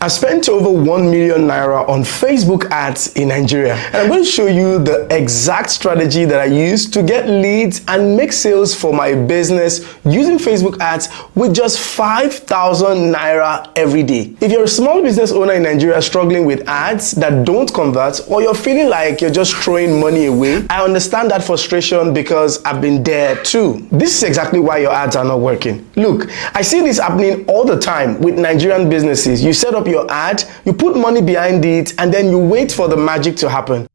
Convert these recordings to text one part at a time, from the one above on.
I spent over 1 million naira on Facebook ads in Nigeria, and I'm going to show you the exact strategy that I used to get leads and make sales for my business using Facebook ads with just 5,000 naira every day. If you're a small business owner in Nigeria struggling with ads that don't convert, or you're feeling like you're just throwing money away, I understand that frustration because I've been there too. This is exactly why your ads are not working. Look, I see this happening all the time with Nigerian businesses. You set up your ad, you put money behind it, and then you wait for the magic to happen.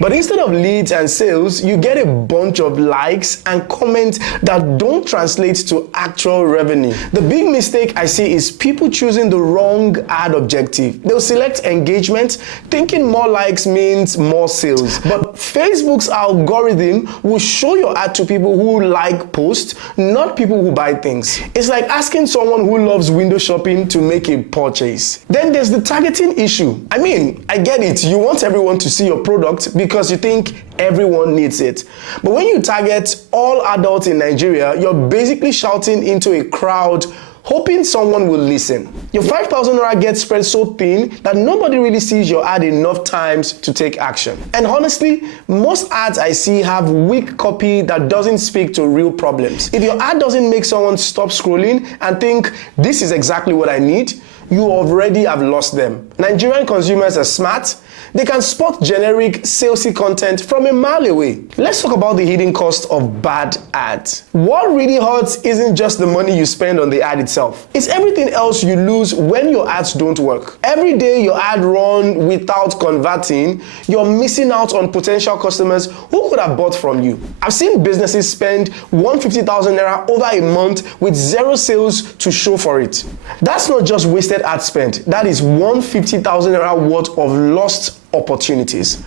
But instead of leads and sales, you get a bunch of likes and comments that don't translate to actual revenue. The big mistake I see is people choosing the wrong ad objective. They'll select engagement, thinking more likes means more sales. But Facebook's algorithm will show your ad to people who like posts, not people who buy things. It's like asking someone who loves window shopping to make a purchase. Then there's the targeting issue. I mean, I get it. You want everyone to see your product because you think everyone needs it. But when you target all adults in Nigeria, you're basically shouting into a crowd hoping someone will listen. Your 5,000 naira gets spread so thin that nobody really sees your ad enough times to take action. And honestly, most ads I see have weak copy that doesn't speak to real problems. If your ad doesn't make someone stop scrolling and think, this is exactly what I need, you already have lost them. Nigerian consumers are smart. They can spot generic, salesy content from a mile away. Let's talk about the hidden cost of bad ads. What really hurts isn't just the money you spend on the ad itself. It's everything else you lose when your ads don't work. Every day your ad runs without converting, you're missing out on potential customers who could have bought from you. I've seen businesses spend 150,000 naira over a month with zero sales to show for it. That's not just wasted ad spend. That is 150,000 naira worth of lost opportunities.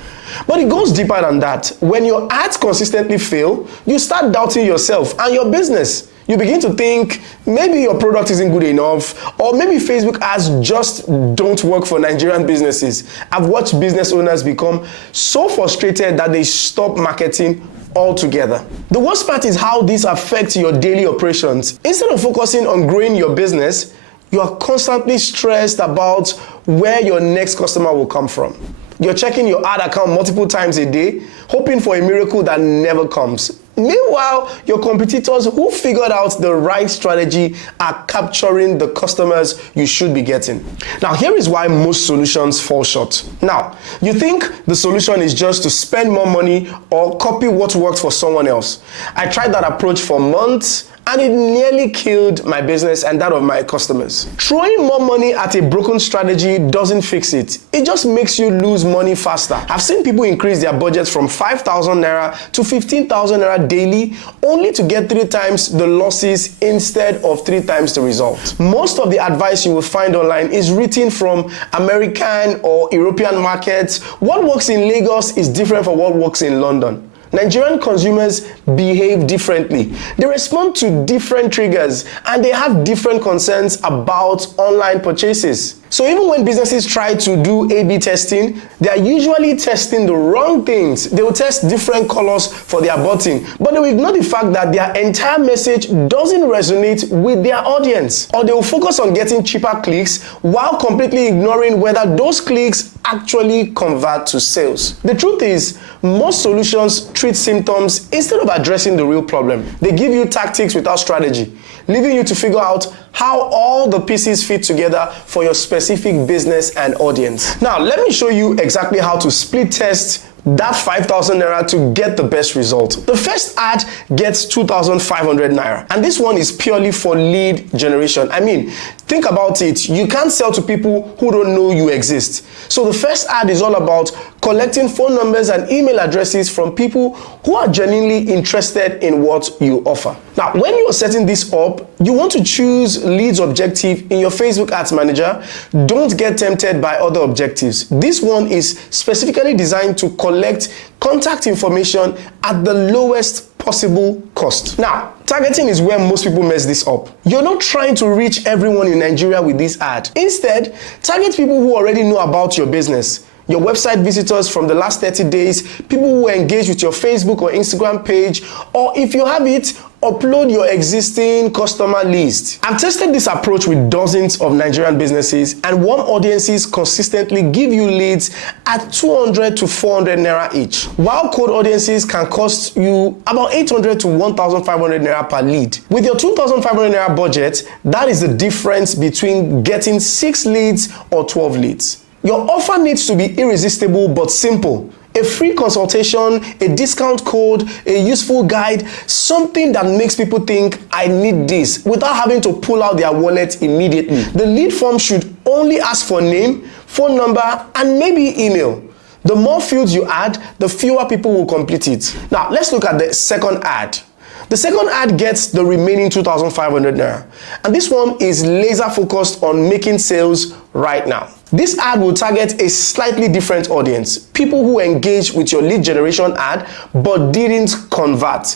But it goes deeper than that. When your ads consistently fail, you start doubting yourself and your business. You begin to think maybe your product isn't good enough, or maybe Facebook ads just don't work for Nigerian businesses. I've watched business owners become so frustrated that they stop marketing altogether. The worst part is how this affects your daily operations. Instead of focusing on growing your business, you are constantly stressed about where your next customer will come from. You're checking your ad account multiple times a day, hoping for a miracle that never comes. Meanwhile, your competitors who figured out the right strategy are capturing the customers you should be getting. Now, here is why most solutions fall short. Now, you think the solution is just to spend more money or copy what worked for someone else. I tried that approach for months, and it nearly killed my business and that of my customers. Throwing more money at a broken strategy doesn't fix it. It just makes you lose money faster. I've seen people increase their budgets from 5,000 naira to 15,000 naira daily, only to get 3 times the losses instead of 3 times the result. Most of the advice you will find online is written from American or European markets. What works in Lagos is different from what works in London. Nigerian consumers behave differently. They respond to different triggers and they have different concerns about online purchases. So even when businesses try to do A/B testing, they are usually testing the wrong things. They will test different colors for their button, but they will ignore the fact that their entire message doesn't resonate with their audience. Or they will focus on getting cheaper clicks while completely ignoring whether those clicks actually convert to sales. The truth is, most solutions treat symptoms instead of addressing the real problem. They give you tactics without strategy, leaving you to figure out how all the pieces fit together for your specific business and audience. Now, let me show you exactly how to split test that 5,000 naira to get the best result. The first ad gets 2,500 naira, and this one is purely for lead generation. I mean, think about it. You can't sell to people who don't know you exist. So the first ad is all about collecting phone numbers and email addresses from people who are genuinely interested in what you offer. Now, when you're setting this up, you want to choose leads objective in your Facebook Ads Manager. Don't get tempted by other objectives. This one is specifically designed to collect contact information at the lowest possible cost. Now, targeting is where most people mess this up. You're not trying to reach everyone in Nigeria with this ad. Instead, target people who already know about your business. your website visitors from the last 30 days, people who engage with your Facebook or Instagram page, or if you have it, upload your existing customer list. I've tested this approach with dozens of Nigerian businesses, and warm audiences consistently give you leads at 200 to 400 naira each, while cold audiences can cost you about 800 to 1,500 naira per lead. With your 2,500 naira budget, that is the difference between getting 6 leads or 12 leads. Your offer needs to be irresistible but simple. A free consultation, a discount code, a useful guide, something that makes people think, I need this, without having to pull out their wallet immediately. The lead form should only ask for name, phone number, and maybe email. The more fields you add, the fewer people will complete it. Now, let's look at the second ad. The second ad gets the remaining 2,500 naira. And this one is laser focused on making sales right now. This ad will target a slightly different audience, people who engage with your lead generation ad but didn't convert,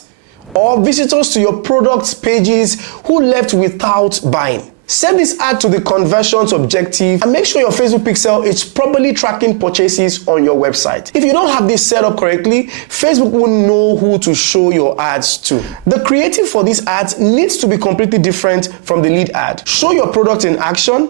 or visitors to your product pages who left without buying. Set this ad to the conversions objective and make sure your Facebook pixel is properly tracking purchases on your website. If you don't have this set up correctly, Facebook won't know who to show your ads to. The creative for these ads needs to be completely different from the lead ad. Show your product in action,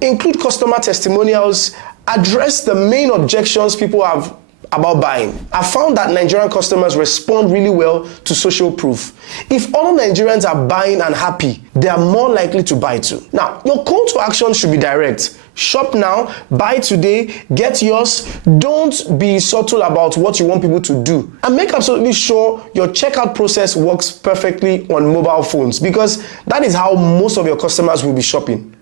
include customer testimonials, address the main objections people have about buying. I found that Nigerian customers respond really well to social proof. If other Nigerians are buying and happy, they are more likely to buy too. Now, your call to action should be direct. Shop now, buy today, get yours. Don't be subtle about what you want people to do. And make absolutely sure your checkout process works perfectly on mobile phones, because that is how most of your customers will be shopping.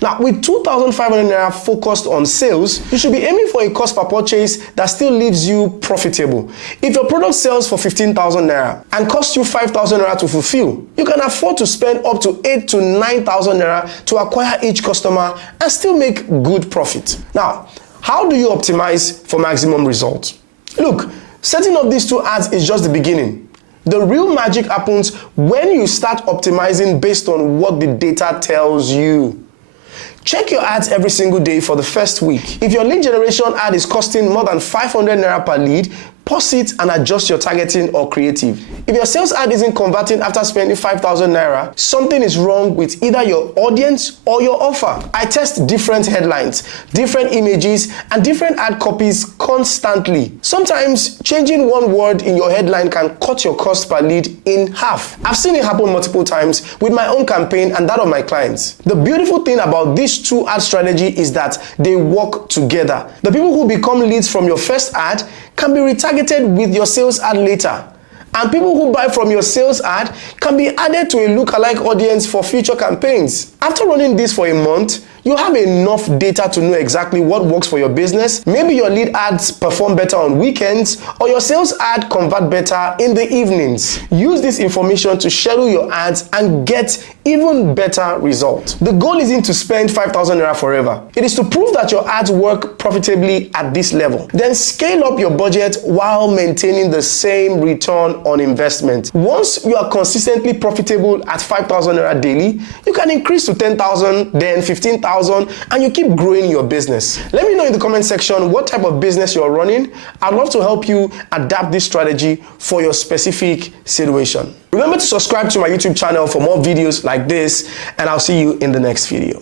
Now, with 2,500 naira focused on sales, you should be aiming for a cost per purchase that still leaves you profitable. If your product sells for 15,000 naira and costs you 5,000 naira to fulfill, you can afford to spend up to 8,000 to 9,000 naira to acquire each customer and still make good profit. Now, how do you optimize for maximum results? Look, setting up these two ads is just the beginning. The real magic happens when you start optimizing based on what the data tells you. Check your ads every single day for the first week. If your lead generation ad is costing more than 500 naira per lead, pause it and adjust your targeting or creative. If your sales ad isn't converting after spending 5,000 naira, something is wrong with either your audience or your offer. I test different headlines, different images, and different ad copies constantly. Sometimes changing one word in your headline can cut your cost per lead in half. I've seen it happen multiple times with my own campaign and that of my clients. The beautiful thing about these two ad strategy is that they work together. The people who become leads from your first ad can be retargeted with your sales ad later. And people who buy from your sales ad can be added to a lookalike audience for future campaigns. After running this for a month, you have enough data to know exactly what works for your business. Maybe your lead ads perform better on weekends, or your sales ad convert better in the evenings. Use this information to schedule your ads and get even better results. The goal isn't to spend 5,000 naira forever. It is to prove that your ads work profitably at this level. Then scale up your budget while maintaining the same return on investment. Once you are consistently profitable at 5,000 naira daily, you can increase to 10,000, then 15,000, and you keep growing your business. Let me know in the comment section what type of business you're running. I'd love to help you adapt this strategy for your specific situation. Remember to subscribe to my YouTube channel for more videos like this, and I'll see you in the next video.